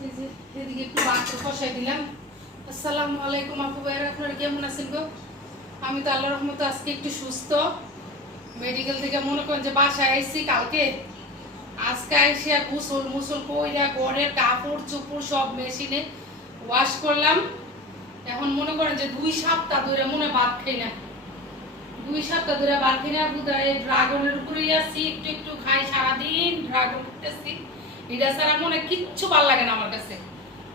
এদিকে একটু ভাত কষাই দিলাম। আসসালামু আলাইকুম আপু ভাইয়ের, আপনারা কেমন আছেন গো? আমি তো আল্লাহ রহমতে আজকে একটু সুস্থ। মেডিকেল থেকে মনে করেন যে বাসায় আইসি কালকে। আজকে আইসি আর মুসল কইরা ঘরের কাপড় চোপড় সব মেশিনে ওয়াশ করলাম। এখন মনে করেন যে দুই সপ্তাহ ধরে মনে ভাত খাই না। দুই সপ্তাহ ধরে ভাত খাই না বুধায় ড্রাগনের উপরেই আছি, একটু একটু খাই সারাদিন ড্রাগন করতেছি এটা ছাড়া মনে কিচ্ছু ভালো লাগে না আমার কাছে।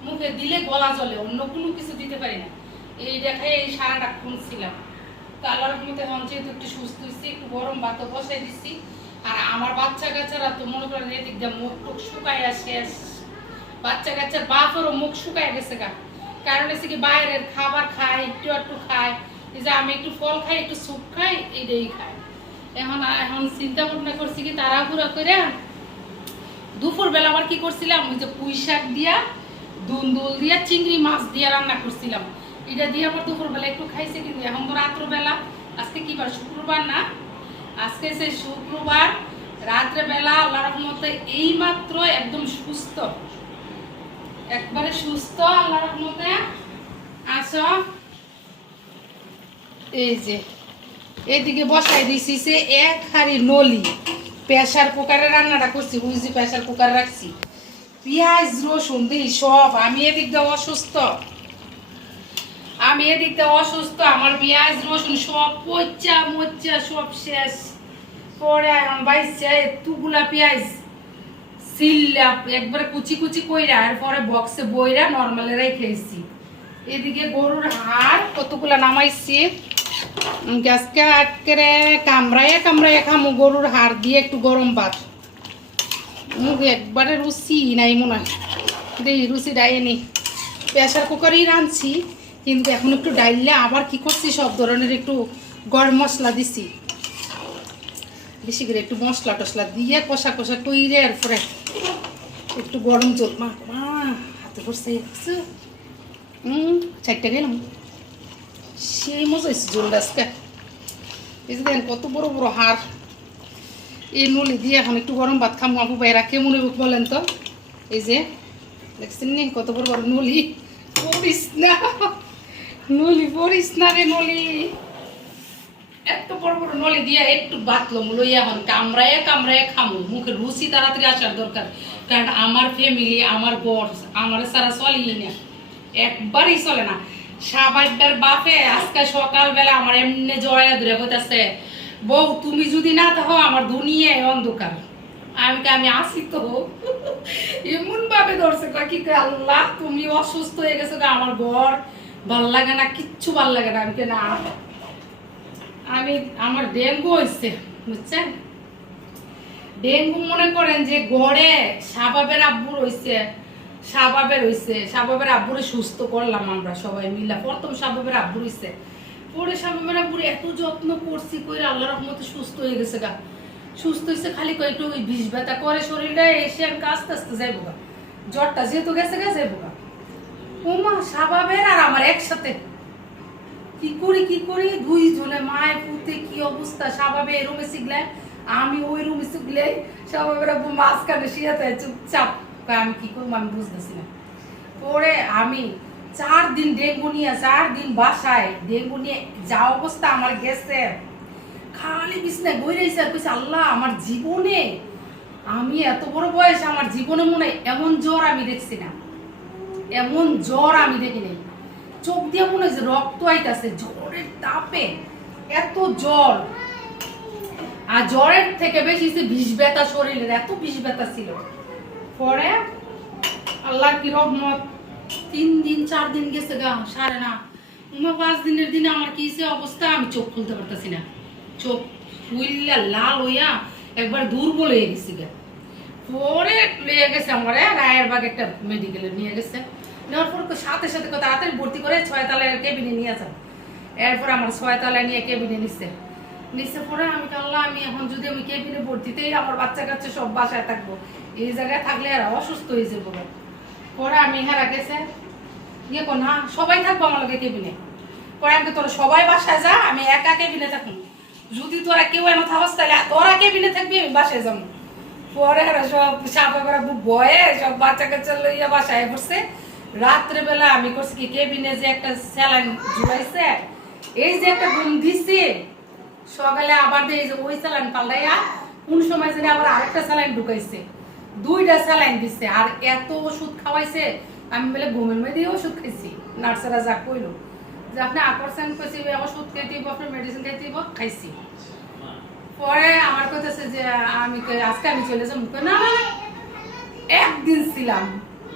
মুখে দিলে গলা জ্বলে, অন্য কোনো কিছু দিতে পারি না। এই দেখাই এই সারাটা তো আল্লাহর রহমতে এখন যেহেতু একটু সুস্থ হয়েছি একটু গরম ভাতও বসাই দিচ্ছি আর আমার বাচ্চা কাচ্চারা তো মনে করেন এদিক দিয়ে মুখ টুক শুকাইয়া শেষ বাচ্চা কাচ্চার বাপেরও মুখ শুকায় গেছে গা। কারণ হচ্ছে কি বাইরের খাবার খায়, একটু একটু খায়। এই যে আমি একটু ফল খাই, একটু স্যুপ খাই, এইটাই খাই এখন এখন চিন্তা ভাবনা করছি কি তাড়াহুড়া করে দুপুর বেলা আবার কি করছিলাম? ওই যে পুঁই শাক দিয়া দুন্দুল দিয়া, চিংড়ি মাছ দিয়া রান্না করছিলাম। এটা দিয়ে আবার দুপুর বেলা একটু খাইছে কিন্তু এখন তো রাত্রবেলা। আজকে কি বার শুক্রবার না? আজকে সে শুক্রবার রাত্রে বেলা আল্লাহ রহমতে এই মাত্র একদম সুস্থ। একবারে সুস্থ আল্লাহ রহমতে। আসো। এই যে, এদিকে বসাই দিছি সে এক হাড়ি নলি। প্রেশার কুকারে রান্নাটা করছি বুঝছি প্রেশার কুকার রাখছি। পেঁয়াজ, রসুন দিই সব, আমি এদিক দিয়ে অসুস্থ। আমি এদিক দিয়ে অসুস্থ, আমার পেঁয়াজ, রসুন সব পচা মচ্চা সব শেষ। পরে এখন বাইসছে এতগুলা পেঁয়াজ, সিল্লা, একবারে কুচি কুচি কইরা, আর পরে বক্সে বইরা নর্মালে রেখেছি এদিকে গরুর হাড় কতগুলা নামাইছি গ্যাসকে আটকে কামড়াইয়া কামড়াইয়া খামু, গরুর হাড় দিয়ে একটু গরম ভাত। একবারে রুচি নাই মনে হয়। রুচি ডাইনি প্রেশার কুকারেই রাঁধছি, কিন্তু এখন একটু ডাইলে আবার কি করছি, সব ধরনের একটু গরম মশলা দিছি। বেশি করে একটু মশলা টসলা দিয়ে কষা কষা কইরে এরপরে একটু গরম জল মা মা, হাতে করছে হুম চারটা গেলাম। সেই মজা হয়েছে জলটা আজকে। এই কত বড় বড় হাড়। এই নলি দিয়ে এখন একটু গরম ভাত খামো। আপু বাইরা কেমন বলেন তো। এই যে, দেখছেন নি কত বড় বড় নলি। পড়িস না। নলি পড়িস না রে নলি। এত বড় বড় নলি দিয়ে একটু বাতলম লইয়া এখন কামড়ায় কামড়ায় খামু। মুখে রুচি তাড়াতাড়ি আসার দরকার। কারণ আমার ফ্যামিলি আমার বর, আমার সারা চলেই না। একবারই চলে না। সাবাইবার বাপে, আজকে সকালবেলা আমার এমনি ধরে বউ, তুমি যদি না আমার দুনিয়ায় অন্ধকার। আমি আমি আসি তো। এমন ভাবে ধরছে কি আল্লাহ, তুমি অসুস্থ হয়ে গেছো আমার ঘর ভালো লাগে না, কিচ্ছু ভালো লাগে না। আমি না। আমি, আমার ডেঙ্গু হয়েছে বুঝছেন? ডেঙ্গু মনে করেন যে গড়ে সাবাবের আব্বুর হয়েছে সাবাবের হয়েছে সাবাবের আব্বুরে সুস্থ করলাম আমরা সবাই মিলা। প্রথম সাবাবের আব্বুর হয়েছে পরে সাবাবের আব্বুর এত যত্ন করছি করে আল্লাহ রহমতে সুস্থ হয়ে গেছে গা। সুস্থ হয়েছে খালি কয় একটু ওই বিষ ব্যথা করে শরীরটা, এসে আমি আস্তে আস্তে যাইবো গা। জ্বরটা যেহেতু গেছে গা, যাইবো গা। ওমা সাবাবের আর আমার একসাথে। কি করি কি করি? দুই জনে মায় পুতে কি অবস্থা? স্বাভাবে রুমে শিখলে আমি ওই রুমে শিখলে স্বাভাবের আব্বু মাঝখানে শিয়াতে চুপচাপ। আমি কি করব আমি বুঝতেছি না। পরে আমি চার দিন ডেঙ্গু নিয়ে, চার দিন বাসায় ডেঙ্গু নিয়ে যা অবস্থা আমার গেছে। খালি বিছনায় বই রয়েছে, আর কইছে, আল্লাহ, আমার জীবনে আমি এত বড় বয়স, আমার জীবনে মনে এমন জ্বর আমি দেখছি না। এমন জ্বর আমি দেখি নাই। চোখ দিয়ে মনে হয় রক্ত আইতাছে, জ্বরের তাপে এত জ্বর। আর জ্বরের থেকে বেশি বিষ ব্যথা শরীরের, এত বিষ ব্যথা ছিল। পরে আল্লাহ কি রহমত? তিন দিন, চার দিন গেছে গা সারে না। পাঁচ দিনের দিনে আমার কি সে অবস্থা, আমি চোখ খুলতে পারতেছি না। চোখ ফুইল্লা লাল হইয়া একবার দুর্বল হয়ে গেছি গা। পরে নিয়ে গেছে আমার, রায়ের বাগ একটা মেডিকেলে নিয়ে গেছে। নেওয়ার পর সাথে সাথে তাড়াতাড়ি ভর্তি করে ছয় তলায় কেবিনে নিয়ে যান এরপর আমার ছয় তলায় নিয়ে কেবিনে নিচ্ছে নিচ্ছে পরে আমি আল্লাহ আমি এখন যদি আমি কেবিনে ভর্তিতেই আমার বাচ্চা কাচ্চা সব বাসায় থাকব। এই জায়গায় থাকলে আর অসুস্থ হয়ে যাব। পরে আমি হেরা গেছে ইয়ে কো না, সবাই থাকব আমার লগে কেবিনে পরে আমি তোরা সবাই বাসায় যা, আমি একা কেবিনে থাকুন যদি তোরা কেউ এমন থাকস, তাহলে তোরা কেবিনে থাকবি, আমি বাসায় যাব। পরে আর সব সাপা করে ভয়ে সব বাচ্চা কাচ্চা লইয়া বাসায় পড়ছে। রাত্রে বেলা আমি করছি কি কেবিনে যে একটা স্যালাইন ঝুলাইছে, এই যে একটা ঘুম দিচ্ছে সকালে আবার এই যে ওই স্যালাইন পাল্টাইয়া কোন সময় জানি আবার আরেকটা স্যালাইন ঢুকাইছে। দুইটা স্যালাইন দিচ্ছে আর এত ওষুধ খাওয়াইছে আমি বলে ঘুমের মধ্যে ওষুধ খাইছি। নার্সারা যা কইলো। যে আপনি আকর্ষণ করছি ওষুধ খাইতে দিব আপনার মেডিসিন খাইতে দিব খাইছি। পরে আমার কথা যে আমি আজকে আমি চলে যাব। না না একদিন ছিলাম।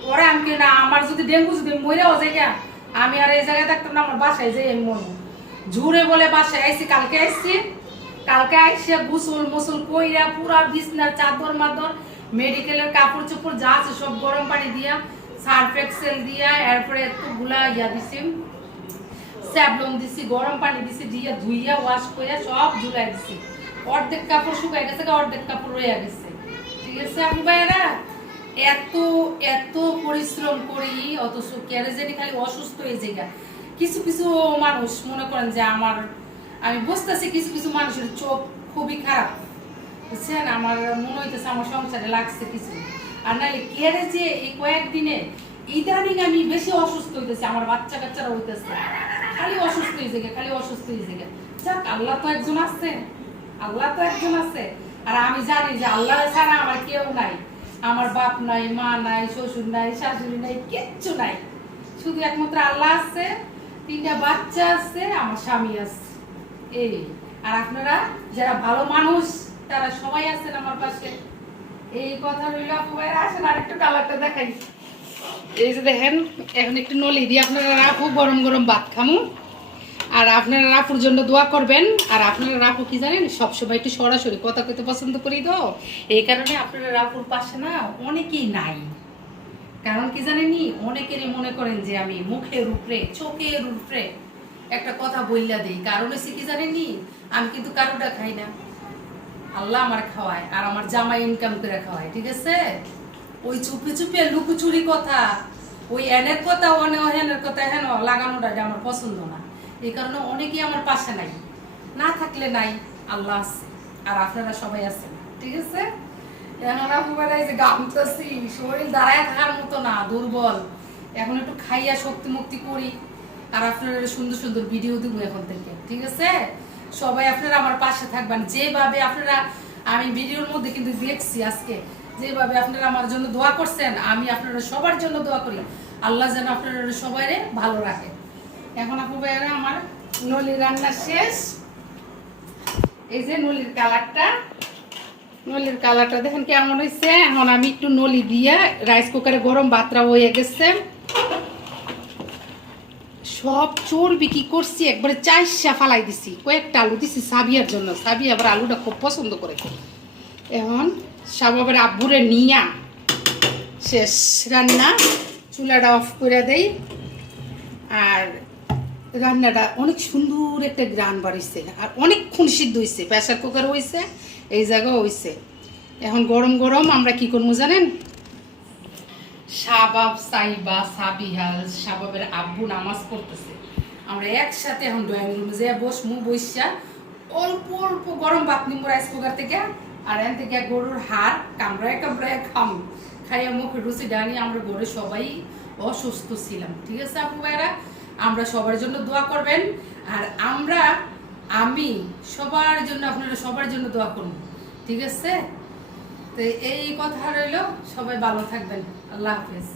পরে আমি না আমার যদি ডেঙ্গু যদি মরেও গা, আমি আর এই জায়গায় থাকতাম না আমার বাসায় যাই আমি মরবো। ঝুড়ে বলে বাসায় আইসি কালকে আইসি কালকে আইসে গুসল মুসল কইরা পুরা বিছনার চাদর মাদর মেডিকেলের কাপড় চোপড় যা আছে সব গরম পানি দিয়া সার্ফ এক্সেল দিয়া, এরপরে একটু গুলা ইয়া দিছি স্যাবলন দিছি, গরম পানি দিছি, দিয়া ধুইয়া ওয়াশ কইরা সব ঝুলাই দিছি। অর্ধেক কাপড় শুকাই গেছে অর্ধেক কাপড় রয়ে গেছে। ঠিক আছে, আপু ভাইয়েরা? এত এত পরিশ্রম করি, অথচ ক্যারে জানি খালি অসুস্থ হয়ে যায় কিছু কিছু মানুষ মনে করেন যে আমার, আমি বুঝতেছি কিছু কিছু মানুষের চোখ খুবই খারাপ, বুঝছেন? আমার মনে হইতেছে আমার সংসারে লাগছে কিছু। আর নাহলে কেড়ে যে এই কয়েকদিনে ইদানিং আমি বেশি অসুস্থ হইতেছি, আমার বাচ্চা কাচ্চারা হইতেছে। খালি অসুস্থ হয়ে যায় খালি অসুস্থ হয়ে যায় যাক, আল্লাহ তো একজন আছে, আল্লাহ তো একজন আছে। আর আমি জানি যে আল্লাহ ছাড়া আমার কেউ নাই। আমার বাপ নাই, মা নাই, শ্বশুর নাই, শাশুড়ি নাই, কিচ্ছু নাই। শুধু একমাত্র আল্লাহ আছে তিনটা বাচ্চা আছে, আমার স্বামী আছে। এই, আর আপনারা যারা ভালো মানুষ, তারা সবাই আছেন আমার পাশে। এই কথা রইল আপু ভাইরা আসেন আর একটু কালারটা দেখাই। এই যে দেখেন, এখন একটু নলি দিয়ে আপনারা রাখু, গরম গরম ভাত খামু। আর আপনারা রাপুর জন্য দোয়া করবেন। আর আপনারা রাপু কি জানেন? সবসময় একটু সরাসরি কথা কইতে পছন্দ করি তো। এই কারণে আপনারা রাপুর পাশে না অনেকেই নাই। কারণ কি জানেনি অনেকেরই মনে করেন যে আমি মুখের উপরে, চোখের উপরে একটা কথা বইলা দিই। কারণ হচ্ছে কি জানেনি আমি কিন্তু কারোটা খাই না। আল্লাহ আমার খাওয়ায় আর আমার জামাই ইনকাম করে খাওয়ায়, ঠিক আছে? ওই চুপি চুপে লুকুচুরি কথা, ওই এনের কথা অনে হেনের কথা হেন লাগানোটা আমার পছন্দ না। এই কারণে অনেকেই আমার পাশে নাই। না থাকলে নাই, আল্লাহ আছে, আর আপনারা সবাই আছেন, ঠিক আছে? এই যে শরীর থাকার মতো না, দুর্বল। এখন একটু খাইয়া করি। আর সুন্দর সুন্দর ভিডিও এখন থেকে, ঠিক আছে? সবাই আপনারা আমার পাশে থাকবেন। যেভাবে আপনারা, আমি ভিডিওর মধ্যে কিন্তু দেখছি আজকে, যেভাবে আপনারা আমার জন্য দোয়া করছেন, আমি আপনারা সবার জন্য দোয়া করি। আল্লাহ যেন আপনারা সবাই ভালো রাখে। এখন আপু ভাইয়ারা, আমার নলি রান্না শেষ। এই যে নলির কালারটা। নলির কালারটা দেখেন কেমন হয়েছে এখন আমি একটু নলি দিয়ে রাইস কুকারে গরম ভাতটা হয়ে গেছে। সব চর্বি কি করছি, একবারে চাইসা ফালাই দিছি। কয়েকটা আলু দিছি সাবিয়ার জন্য। সাবি আবার আলুটা খুব পছন্দ করে এখন সব আবার আব্বুরে নিয়া শেষ রান্না। চুলাটা অফ করে দেই। আর রান্নাটা অনেক সুন্দর একটা গ্রান বাড়িছে। আর অনেকক্ষণ সিদ্ধ হয়েছে প্রেশার কুকার হয়েছে এই জায়গা হয়েছে এখন গরম গরম, আমরা কি করব জানেন? শাবাব, সাইবা, সাবিহাল, শাবাবের আব্বু নামাজ পড়তেছে। আমরা একসাথে এখন ড্রয়িং রুমে যে বসমু বৈশা অল্প অল্প গরম ভাত নিমু রাইস কুকার থেকে, আর এখান থেকে গরুর হাড় কামড়ায় কামড়ায় খাম। খাইয়া মুখে রুচি ডানি, আমরা গরু সবাই অসুস্থ ছিলাম। ঠিক আছে আপু ভাইরা? আমরা সবার জন্য দোয়া করবেন। আর আমরা আমি সবার জন্য, আপনারা সবার জন্য দোয়া করুন, ঠিক আছে? তো এই কথা রইল, সবাই ভালো থাকবেন, আল্লাহ হাফেজ।